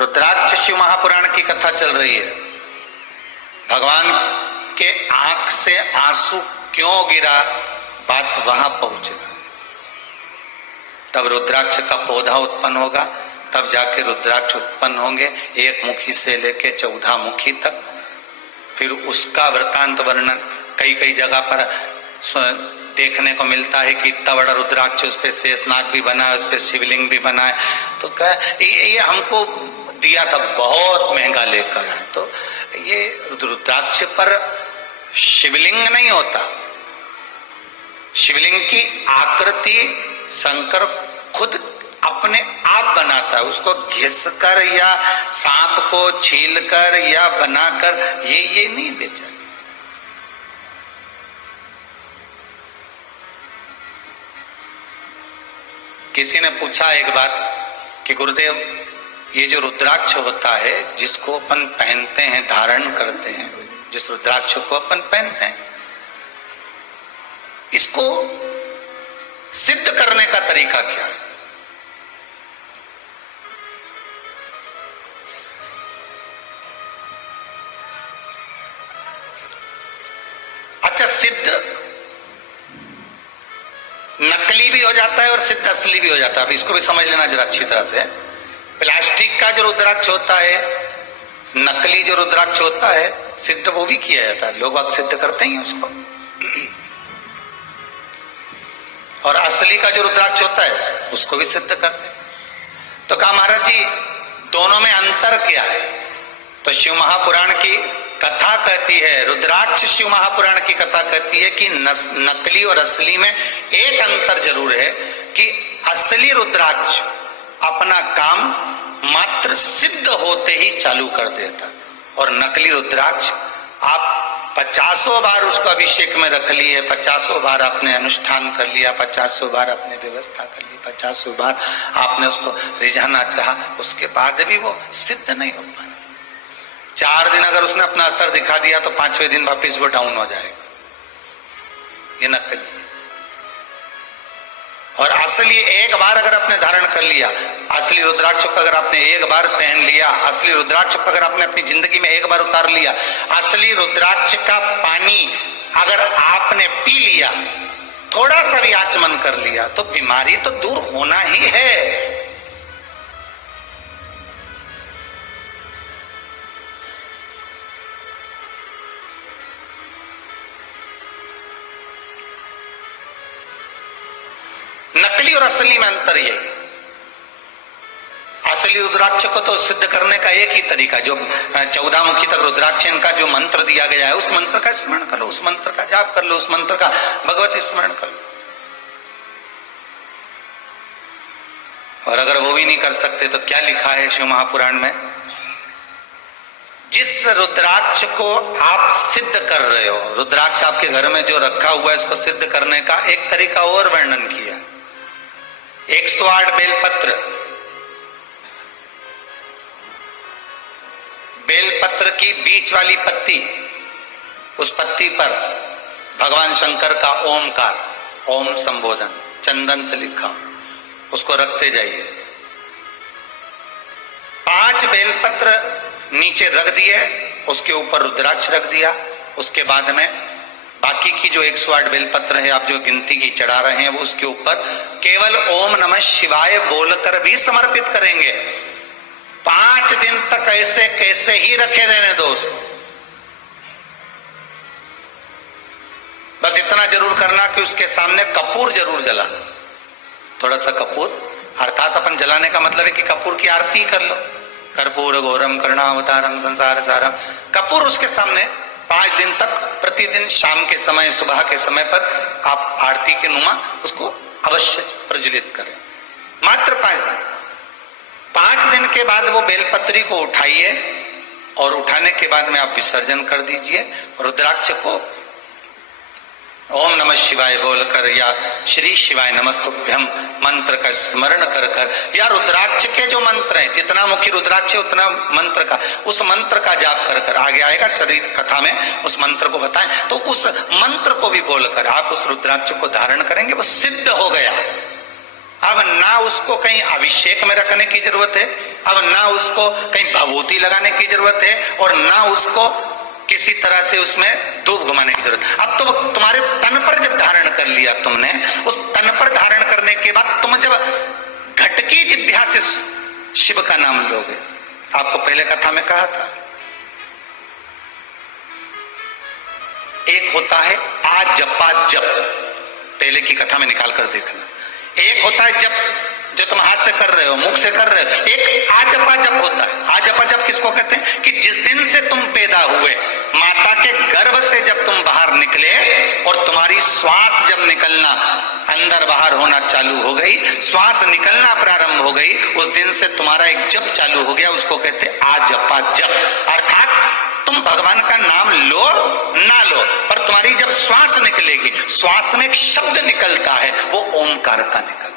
रुद्राक्ष शिव महापुराण की कथा चल रही है। भगवान के आंख से आंसू क्यों गिरा, बात वहां पहुंचेगा। तब रुद्राक्ष का पौधा उत्पन्न होगा, तब जाके रुद्राक्ष उत्पन्न होंगे, एक मुखी से लेके 14 मुखी तक। फिर उसका वृतांत वर्णन कई कई जगह पर देखने को मिलता है कि इतना बड़ा रुद्राक्ष, उस पे शेषनाग भी बना है, उस पे शिवलिंग भी बना है। तो ये हमको दिया था, बहुत महंगा लेकर है। तो ये रुद्राक्ष पर शिवलिंग नहीं होता, शिवलिंग की आकृति शंकर खुद अपने आप बनाता है। उसको घिसकर या सांप को छीलकर या बनाकर ये नहीं बेचा। किसी ने पूछा एक बार कि गुरुदेव, ये जो रुद्राक्ष होता है जिसको अपन पहनते हैं, धारण करते हैं, जिस रुद्राक्ष को अपन पहनते हैं, इसको सिद्ध करने का तरीका क्या है? अच्छा, सिद्ध नकली भी हो जाता है और सिद्ध असली भी हो जाता है। अब इसको भी समझ लेना जरा अच्छी तरह से। प्लास्टिक का जो रुद्राक्ष होता है, नकली जो रुद्राक्ष होता है, सिद्ध वो भी किया जाता है, लोग अब सिद्ध करते ही उसको। और असली का जो रुद्राक्ष होता है उसको भी सिद्ध करते हैं। तो कहा महाराज जी, दोनों में अंतर क्या है? तो शिव महापुराण की कथा कहती है, रुद्राक्ष शिव महापुराण की कथा कहती है कि नकली और असली में एक अंतर जरूर है कि असली रुद्राक्ष अपना काम मात्र सिद्ध होते ही चालू कर देता, और नकली रुद्राक्ष आप 50 बार उसको अभिषेक में रख लिए, 50 बार आपने अनुष्ठान कर लिया, 50 बार आपने व्यवस्था कर ली, 50 बार आपने उसको रिझाना चाहा, उसके बाद भी वो सिद्ध नहीं हो पाए। 4 दिन अगर उसने अपना असर दिखा दिया तो 5वें दिन वापिस वो डाउन हो जाएगा। ये नकली। और असली एक बार अगर आपने धारण कर लिया, असली रुद्राक्ष को अगर आपने एक बार पहन लिया, असली रुद्राक्ष को अगर आपने अपनी जिंदगी में एक बार उतार लिया, असली रुद्राक्ष का पानी अगर आपने पी लिया, थोड़ा सा भी आचमन कर लिया, तो बीमारी तो दूर होना ही है। नकली और असली में अंतर यही। असली रुद्राक्ष को तो सिद्ध करने का एक ही तरीका, जो 14 मुखी तक रुद्राक्ष का जो मंत्र दिया गया है, उस मंत्र का स्मरण कर लो, उस मंत्र का जाप कर लो, उस मंत्र का भगवती स्मरण कर लो। और अगर वो भी नहीं कर सकते तो क्या लिखा है शिव महापुराण में? जिस रुद्राक्ष को आप सिद्ध कर रहे हो, रुद्राक्ष आपके घर में जो रखा हुआ है, इसको सिद्ध करने का एक तरीका और वर्णन किया। 108 बेलपत्र, बेलपत्र की बीच वाली पत्ती, उस पत्ती पर भगवान शंकर का ओमकार, ओम संबोधन चंदन से लिखा, उसको रखते जाइए। 5 बेलपत्र नीचे रख दिए, उसके ऊपर रुद्राक्ष रख दिया। उसके बाद में बाकी की जो 108 बेलपत्र है, आप जो गिनती की चढ़ा रहे हैं, वो उसके ऊपर केवल ओम नमः शिवाय बोलकर भी समर्पित करेंगे। 5 दिन तक ऐसे कैसे ही रखे रहने दो उसको। बस इतना जरूर करना कि उसके सामने कपूर जरूर जलाना, थोड़ा सा कपूर। अर्थात अपन जलाने का मतलब है कि कपूर की आरती कर लो, कर्पूर घोरम करुणावतारम संसार सारम। कपूर उसके सामने 5 दिन तक प्रतिदिन शाम के समय, सुबह के समय पर आप आरती के नुमा उसको अवश्य प्रज्वलित करें। मात्र 5 दिन। 5 दिन के बाद वो बेलपत्री को उठाइए, और उठाने के बाद में आप विसर्जन कर दीजिए। रुद्राक्ष को ओम नमः शिवाय बोलकर या श्री शिवाय नमस्तुभ्यम मंत्र का स्मरण कर कर, या रुद्राक्ष के जो मंत्र हैं, जितना मुखी रुद्राक्ष है उतना मंत्र का, उस मंत्र का जाप कर कर, आगे आएगा चरित कथा में उस मंत्र को बताएं, तो उस मंत्र को भी बोलकर आप उस रुद्राक्ष को धारण करेंगे, वो सिद्ध हो गया। अब ना उसको कहीं अभिषेक में रखने की जरूरत है, अब ना उसको कहीं भभूति लगाने की जरूरत है, और ना उसको किसी तरह से उसमें धूप घुमाने की जरूरत। अब तो तुम्हारे तन पर जब धारण कर लिया तुमने, उस तन पर धारण करने के बाद तुम जब घटकी जिह्वा से शिव का नाम लोगे, आपको पहले कथा में कहा था, एक होता है आ जपा जप, पहले की कथा में निकाल कर देखना। एक होता है जप जो तुम हाथ से कर रहे हो, मुख से कर रहे हो, एक आजपा जप होता है। आजपा जप किसको कहते हैं? कि जिस दिन से तुम पैदा हुए, माता के गर्भ से जब तुम बाहर निकले और तुम्हारी श्वास जब निकलना अंदर बाहर होना चालू हो गई, श्वास निकलना प्रारंभ हो गई, उस दिन से तुम्हारा एक जप चालू हो गया, उसको कहते हैं आजपा जप। अर्थात तुम भगवान का नाम लो ना लो, पर तुम्हारी जब श्वास निकलेगी, श्वास में एक शब्द निकलता है, वो ओमकार का निकलता है।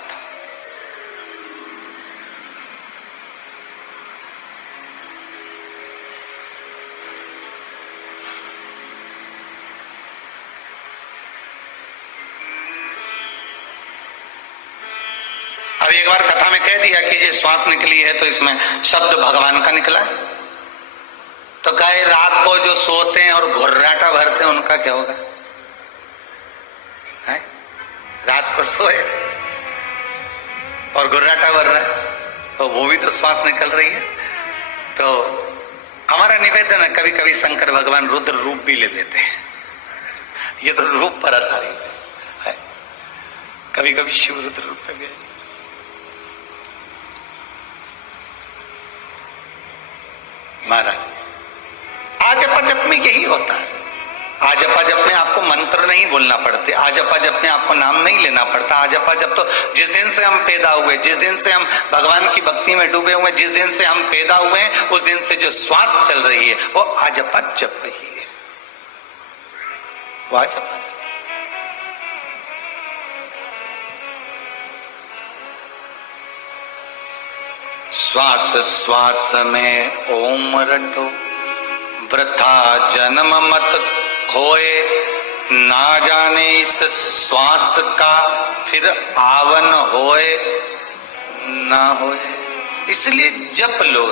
अब एक बार कथा में कह दिया कि ये श्वास निकली है तो इसमें शब्द भगवान का निकला है, तो कहे रात को जो सोते हैं और घुर्राटा भरते हैं उनका क्या होगा? है? रात को सोए और घुर्राटा भर रहा है, तो वो भी तो श्वास निकल रही है। तो हमारा निवेदन है, कभी कभी शंकर भगवान रुद्र रूप भी ले लेते हैं, ये तो रूप पर आधारित है, कभी कभी शिव रुद्र रूप पे भी है। महाराज आजपा जप में यही होता है। आजपा जप में आपको मंत्र नहीं बोलना पड़ते, आजपा जप में आपको नाम नहीं लेना पड़ता। आजपा जप तो जिस दिन से हम पैदा हुए, जिस दिन से हम भगवान की भक्ति में डूबे हुए, जिस दिन से हम पैदा हुए हैं, उस दिन से जो श्वास चल रही है वो आजपा जप रही है, वो आजपा जप। श्वास श्वास में ओम रटो, वृथा जन्म मत खोए, ना जाने इस श्वास का फिर आवन होए ना होए। इसलिए जप लो।